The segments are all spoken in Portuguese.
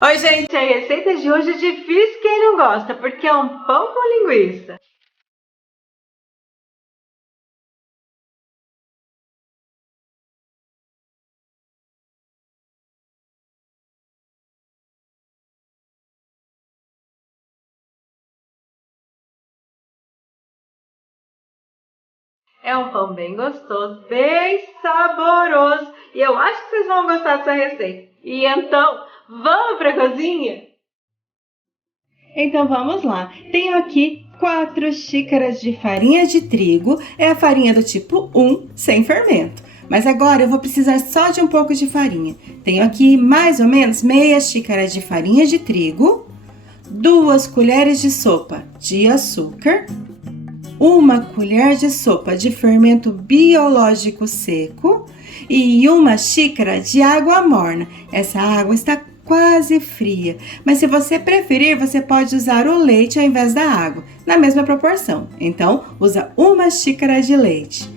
Oi, gente, a receita de hoje é difícil quem não gosta, porque é um pão com linguiça. É um pão bem gostoso, bem saboroso, e eu acho que vocês vão gostar dessa receita. E então, vamos para a cozinha? Então vamos lá. Tenho aqui 4 xícaras de farinha de trigo, é a farinha do tipo 1, sem fermento. Mas agora eu vou precisar só de um pouco de farinha. Tenho aqui mais ou menos meia xícara de farinha de trigo, 2 colheres de sopa de açúcar, 1 colher de sopa de fermento biológico seco e 1 xícara de água morna. Essa água está quase fria, mas se você preferir, você pode usar o leite ao invés da água, na mesma proporção. Então, usa 1 xícara de leite.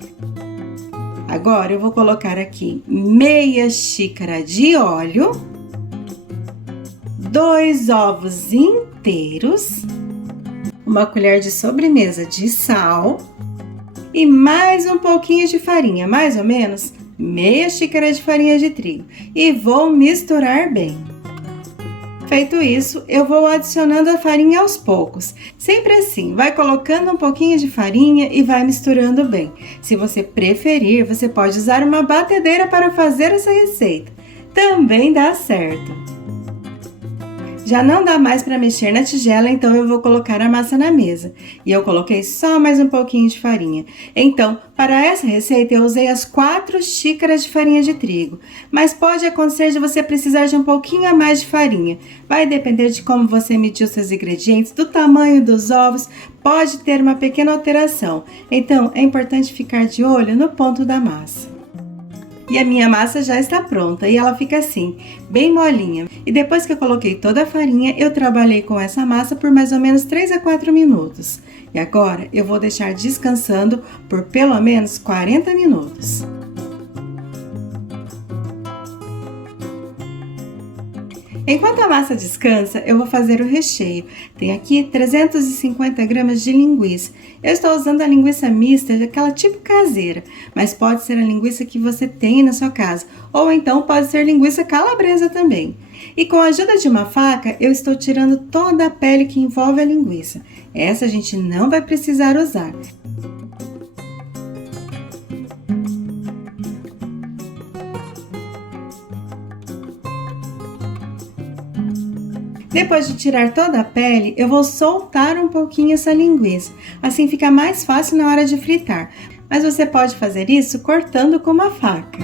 Agora eu vou colocar aqui meia xícara de óleo, 2 ovos inteiros, 1 colher de sobremesa de sal e mais um pouquinho de farinha, mais ou menos meia xícara de farinha de trigo, e vou misturar bem. Feito isso, eu vou adicionando a farinha aos poucos, sempre assim, vai colocando um pouquinho de farinha e vai misturando bem. Se você preferir, você pode usar uma batedeira para fazer essa receita, também dá certo. Já não dá mais para mexer na tigela, então eu vou colocar a massa na mesa. E eu coloquei só mais um pouquinho de farinha. Então, para essa receita eu usei as 4 xícaras de farinha de trigo. Mas pode acontecer de você precisar de um pouquinho a mais de farinha. Vai depender de como você mediu seus ingredientes, do tamanho dos ovos, pode ter uma pequena alteração. Então, é importante ficar de olho no ponto da massa. E a minha massa já está pronta e ela fica assim, bem molinha. E depois que eu coloquei toda a farinha, eu trabalhei com essa massa por mais ou menos 3 a 4 minutos. E agora eu vou deixar descansando por pelo menos 40 minutos. Enquanto a massa descansa, eu vou fazer o recheio. Tem aqui 350 gramas de linguiça. Eu estou usando a linguiça mista, aquela tipo caseira, mas pode ser a linguiça que você tem na sua casa, ou então pode ser linguiça calabresa também. E com a ajuda de uma faca, eu estou tirando toda a pele que envolve a linguiça. Essa a gente não vai precisar usar. Depois de tirar toda a pele, eu vou soltar um pouquinho essa linguiça, assim fica mais fácil na hora de fritar. Mas você pode fazer isso cortando com uma faca.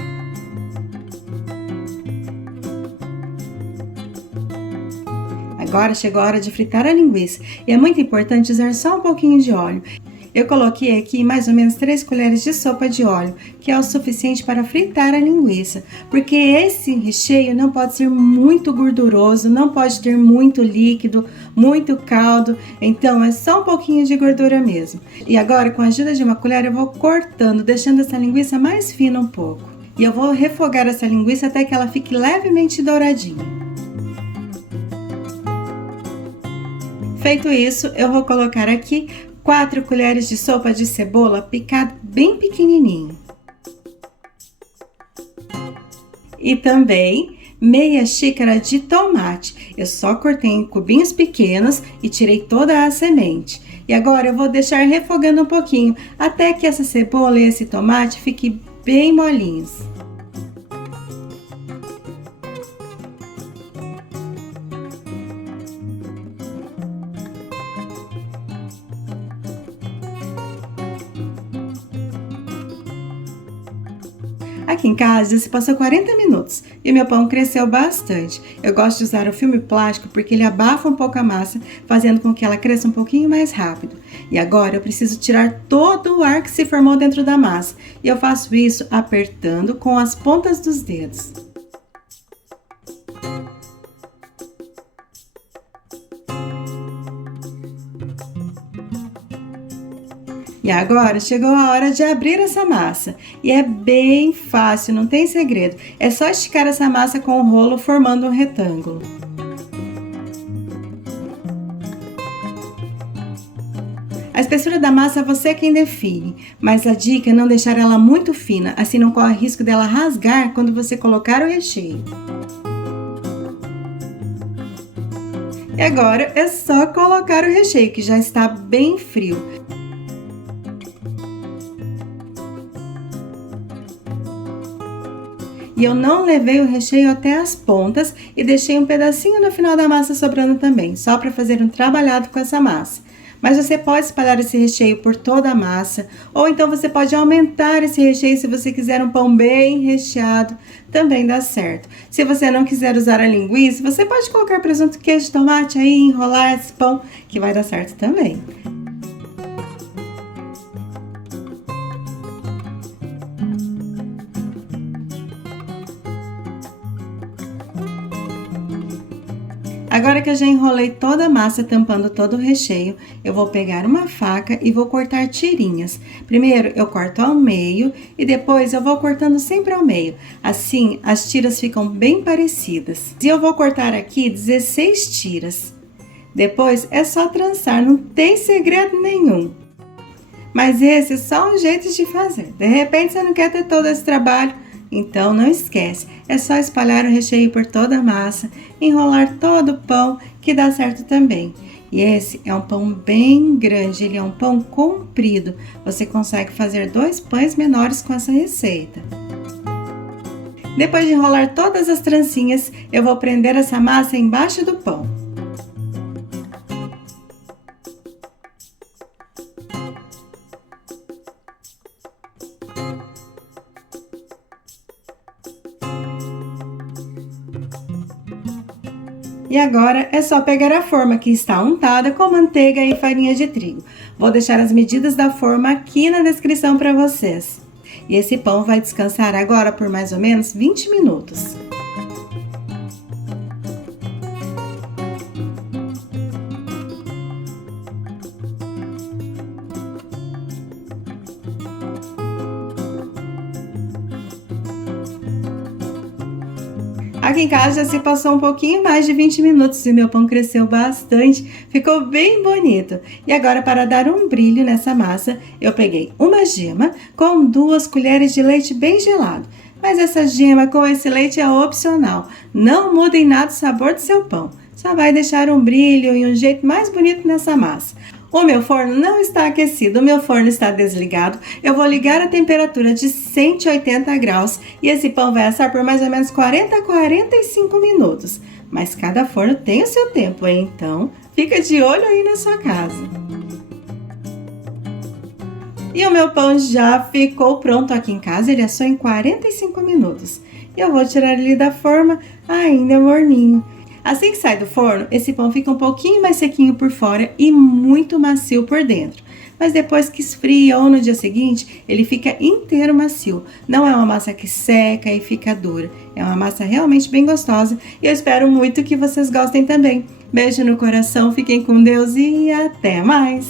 Agora chegou a hora de fritar a linguiça e é muito importante usar só um pouquinho de óleo. Eu coloquei aqui mais ou menos 3 colheres de sopa de óleo, que é o suficiente para fritar a linguiça, porque esse recheio não pode ser muito gorduroso, não pode ter muito líquido, muito caldo, então é só um pouquinho de gordura mesmo. E agora, com a ajuda de uma colher, eu vou cortando, deixando essa linguiça mais fina um pouco. E eu vou refogar essa linguiça até que ela fique levemente douradinha. Feito isso, eu vou colocar aqui 4 colheres de sopa de cebola picada bem pequenininho. E também meia xícara de tomate. Eu só cortei em cubinhos pequenos e tirei toda a semente. E agora eu vou deixar refogando um pouquinho, até que essa cebola e esse tomate fiquem bem molinhos. Aqui em casa já se passou 40 minutos e meu pão cresceu bastante. Eu gosto de usar o filme plástico porque ele abafa um pouco a massa, fazendo com que ela cresça um pouquinho mais rápido. E agora eu preciso tirar todo o ar que se formou dentro da massa. E eu faço isso apertando com as pontas dos dedos. E agora chegou a hora de abrir essa massa. E é bem fácil, não tem segredo. É só esticar essa massa com o rolo formando um retângulo. A espessura da massa você é quem define, mas a dica é não deixar ela muito fina, assim não corre risco dela rasgar quando você colocar o recheio. E agora é só colocar o recheio, que já está bem frio. E eu não levei o recheio até as pontas e deixei um pedacinho no final da massa sobrando também, só para fazer um trabalhado com essa massa. Mas você pode espalhar esse recheio por toda a massa, ou então você pode aumentar esse recheio se você quiser um pão bem recheado, também dá certo. Se você não quiser usar a linguiça, você pode colocar presunto, queijo, tomate aí, enrolar esse pão, que vai dar certo também. Agora que eu já enrolei toda a massa, tampando todo o recheio, eu vou pegar uma faca e vou cortar tirinhas. Primeiro eu corto ao meio e depois eu vou cortando sempre ao meio. Assim, as tiras ficam bem parecidas. E eu vou cortar aqui 16 tiras. Depois é só trançar, não tem segredo nenhum. Mas esse é só um jeito de fazer. De repente você não quer ter todo esse trabalho, então não esquece, é só espalhar o recheio por toda a massa, enrolar todo o pão, que dá certo também. E esse é um pão bem grande, ele é um pão comprido, você consegue fazer 2 pães menores com essa receita. Depois de enrolar todas as trancinhas, eu vou prender essa massa embaixo do pão. E agora é só pegar a forma que está untada com manteiga e farinha de trigo. Vou deixar as medidas da forma aqui na descrição para vocês. E esse pão vai descansar agora por mais ou menos 20 minutos. Aqui em casa já se passou um pouquinho mais de 20 minutos e meu pão cresceu bastante, ficou bem bonito. E agora, para dar um brilho nessa massa, eu peguei uma gema com 2 colheres de leite bem gelado. Mas essa gema com esse leite é opcional, não muda em nada o sabor do seu pão. Só vai deixar um brilho e um jeito mais bonito nessa massa. O meu forno não está aquecido, o meu forno está desligado. Eu vou ligar a temperatura de 180 graus e esse pão vai assar por mais ou menos 40 a 45 minutos. Mas cada forno tem o seu tempo, hein? Então fica de olho aí na sua casa. E o meu pão já ficou pronto aqui em casa, ele assou em 45 minutos. E eu vou tirar ele da forma ainda morninho. Assim que sai do forno, esse pão fica um pouquinho mais sequinho por fora e muito macio por dentro. Mas depois que esfria ou no dia seguinte, ele fica inteiro macio. Não é uma massa que seca e fica dura. É uma massa realmente bem gostosa e eu espero muito que vocês gostem também. Beijo no coração, fiquem com Deus e até mais!